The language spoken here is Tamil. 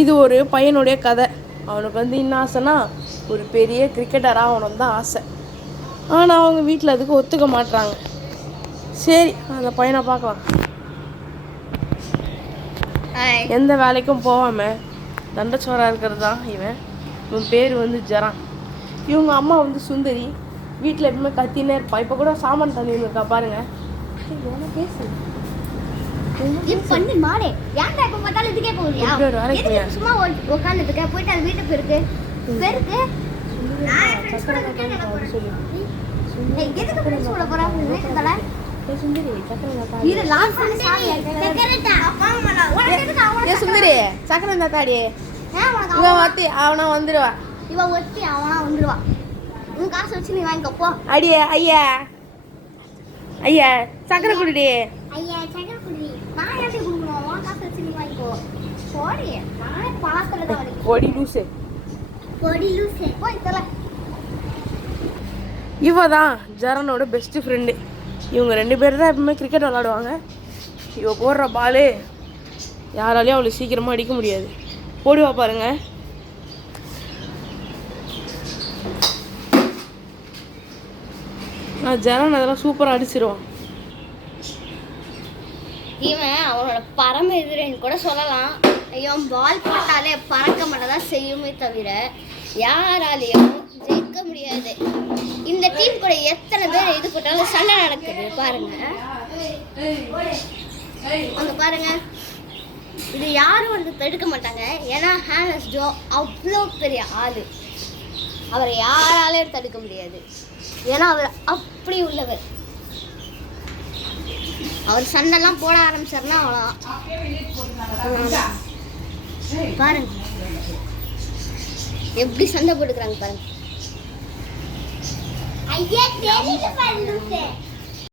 இது ஒரு பையனுடைய கதை. அவனுக்கு வந்து என்ன ஆசைன்னா ஒரு பெரிய கிரிக்கெட்டராக அவனுக்கு தான் ஆசை. ஆனால் அவங்க வீட்டில் அதுக்கு ஒத்துக்க மாட்டுறாங்க. சரி, அந்த பையனை பார்க்கலாம். எந்த வேலைக்கும் போகாமல் தண்டச்சோராக இருக்கிறது தான் இவன் பேர் வந்து ஜெரான். இவங்க அம்மா வந்து சுந்தரி. வீட்டில் எப்பவுமே கத்தினே இருப்பா. இப்போ கூட சாமான் தண்ணி இருக்கா பாருங்க. பேசு பண்ணி மாடே ஏன்டா எப்ப பார்த்தாலும் இதுக்கே போறியா? சும்மா உட்கார்ந்துட்டு போயிட்டு அது வீட்டு பெருக்கு எதுக்கு ஃப்ரெண்ட்ஸ் கூட போறா? வீட்டுல இது லாஸ்ட் பண்ணி சாவி சக்கரட்டா சுந்தரி சக்கரை தாத்தாடி இவன் ஒத்தி அவனா வந்துடுவா. இவன் ஒத்தி அவனா வந்துடுவா. உன் காசு வச்சு நீ வாங்கிக்கோ போ. அடியே ஐயா ஐயா சக்கரை குடிடி. ஐயா சக்கரை குடி. நான் எப்படி குடுக்கணும்? உன் காசு வச்சு நீ வாங்கிக்கோ. போடி. நானே பாத்துல தான் வரேன். பொடி லூசே போய் தல. இவ தான் ஜெரானோட பெஸ்ட் ஃப்ரெண்டு. இவங்க 2 பேர் தான் எப்பவுமே கிரிக்கெட் விளாடுவாங்க. இவ போடுற பாலு யாராலையும் அவளை சீக்கிரமாக அடிக்க முடியாது. போடுவா பாருங்க. ஜெரான் அதெல்லாம் சூப்பராக அடிச்சிருவான். இவன் அவனோட பரம எதிரின்னு கூட சொல்லலாம். இவன் பால் போட்டாலே பறக்க மாட்டதான் செய்யுமே தவிர யாராலையும் ஜெயிக்க முடியாது. இந்த டீம் கூட எத்தனை பேர் இது போட்டாலும் சண்டை நடக்குது பாருங்க. அங்க பாருங்க, இது யாரும் வந்து தடுக்க மாட்டாங்க. ஏன்னா ஹானஸ் ஜோ அவ்வளோ பெரிய ஆளு. அவரை யாராலையும் தடுக்க முடியாது. ஏன்னா அவர் அப்படி உள்ளவர். அவர் சண்டைலாம் போட ஆரம்பிச்சாருன்னா அவ்வளோதான். பாருங்க எப்படி சண்டை போட்டுக்கிறாங்க பாருங்க.